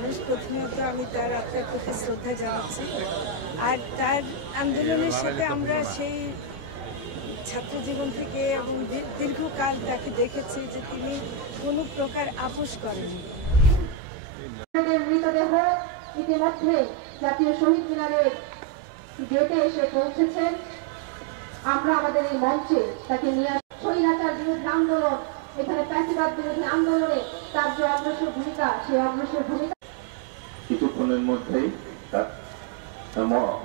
মানুষ, প্রথমত আমি তার আত্মার প্রতি শ্রদ্ধা জানাচ্ছি। আর তার আন্দোলনের সাথে আমরা সেই ছাত্র জীবন থেকে এবং দীর্ঘকাল তাকে দেখেছি যে তিনি কোনো প্রকার আপোষ করেননি। মৃতদেহ ইতিমধ্যে জাতীয় শহীদ মিনারের গেটে এসে পৌঁছেছেন। আমরা আমাদের এই মঞ্চে তাকে নিয়ে স্বৈরাচার বিরোধী আন্দোলন, এখানে ফ্যাসিবাদ বিরোধী আন্দোলনে তার যে অগ্রসর ভূমিকা, সেই অগ্রসর ভূমিকা কিছুক্ষণের মধ্যেই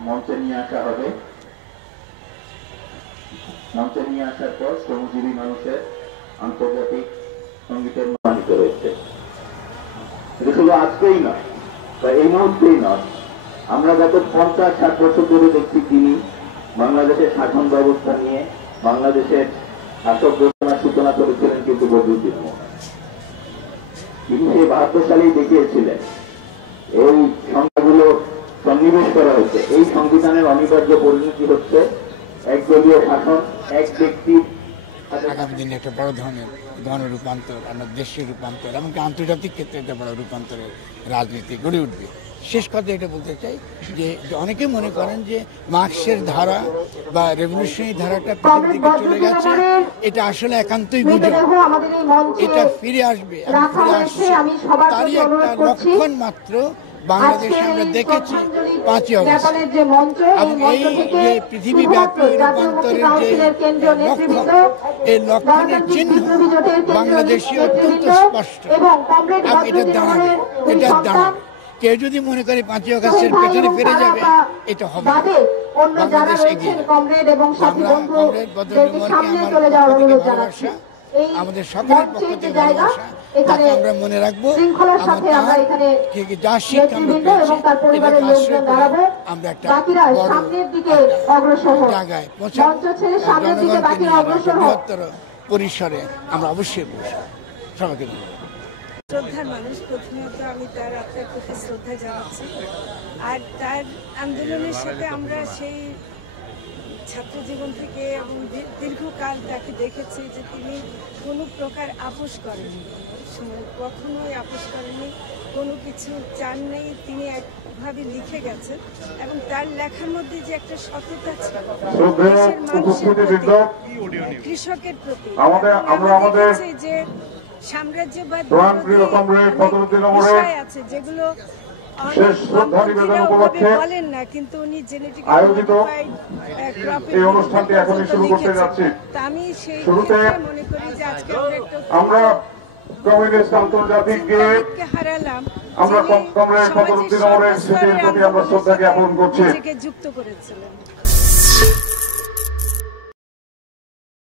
মঞ্চে নিয়ে আসা হবে। মঞ্চে নিয়ে আসার পর শ্রমজীবী মানুষের আন্তর্জাতিক সঙ্গীতের মানিত রয়েছে। এটা শুধু আজকেই নয় বা এই মুহূর্তেই নয়, আমরা গত 50-60 বছর ধরে দেখছি তিনি বাংলাদেশের শাসন ব্যবস্থা নিয়ে বাংলাদেশের শাসক ঘোষণার সূচনা করেছিলেন কিন্তু বদরুদ্দিন মোমেন। তিনি সেই 72 সালেই দেখিয়েছিলেন এই সংখ্যাগুলো সন্নিবেশ করা হয়েছে। এই সংবিধানের অনিবার্য পরিণতি হচ্ছে একদলীয় শাসন, এক ব্যক্তির। আগামী দিনে একটা বড় ধরনের গণরূপান্তর, আমরা দেশের রূপান্তর, এমনকি আন্তর্জাতিক ক্ষেত্রে একটা বড় রূপান্তরের রাজনীতি গড়ে উঠবে। শেষ কথা এটা বলতে চাই যে অনেকে মনে করেন যে মার্ক্সের ধারা বা রেভলিউশনারি ধারাটা পৃথিবীর দিকে চলে গেছে, এটা আসলে একান্তই গুজব। এটা ফিরে আসবে, ফিরে আসছে। তারই একটা লক্ষণ মাত্র বাংলাদেশে আমরা দেখেছি 5ই আগস্ট। এবং এই যে পৃথিবীব্যাপী রূপান্তরের যে লক্ষণ, এই লক্ষণের চিহ্ন বাংলাদেশে অত্যন্ত স্পষ্ট। এটা দাঁড়াবে। কেউ যদি মনে করে 5ই আগস্টের পেছনে ফিরে যাবে, এটা হবে বাংলাদেশ এগিয়ে। আমরা কমরেড বদরুদ্দিন মোমেনকে আমার পক্ষ থেকে ভালোবাসা, আমাদের সকলের পক্ষ থেকে ভালোবাসা, তাকে আমরা মনে রাখবো। যা শিক্ষা আমরা পেয়েছি এটাকে আশ্রয় করে আমরা একটা বড় জায়গায় পৌঁছাবো। জনগণকে নিয়ে বৃহত্তর পরিসরে আমরা অবশ্যই বসবো। সবাইকে শ্রদ্ধার মানুষ, প্রথমত আমি তার আত্মার প্রতি শ্রদ্ধা জানাচ্ছি। আর তার আন্দোলনের সাথে আমরা সেই ছাত্র জীবন থেকে এবং দীর্ঘকাল তাকে দেখেছি যে তিনি কোনো প্রকার আপোষ করেননি, কখনোই আপোষ করেননি, কোনো কিছু চান নেই। তিনি একভাবে লিখে গেছেন এবং তার লেখার মধ্যে যে একটা সততা ছিল দেশের মানুষের প্রতি, কৃষকের প্রতি। আমরা দেখেছি যে সাম্রাজ্যবাদ বিষয় আছে যেগুলো বলেন না, কিন্তু উনি আমি সেই মনে করি যে আজকে আমরা কমিউনিস্ট আন্তর্জাতিককে হারালাম, আমরা কমরেড বদরুদ্দিন মোমেনের স্মৃতির প্রতি আমরা শ্রদ্ধা জ্ঞাপন করছি। যুক্ত করেছিলেন।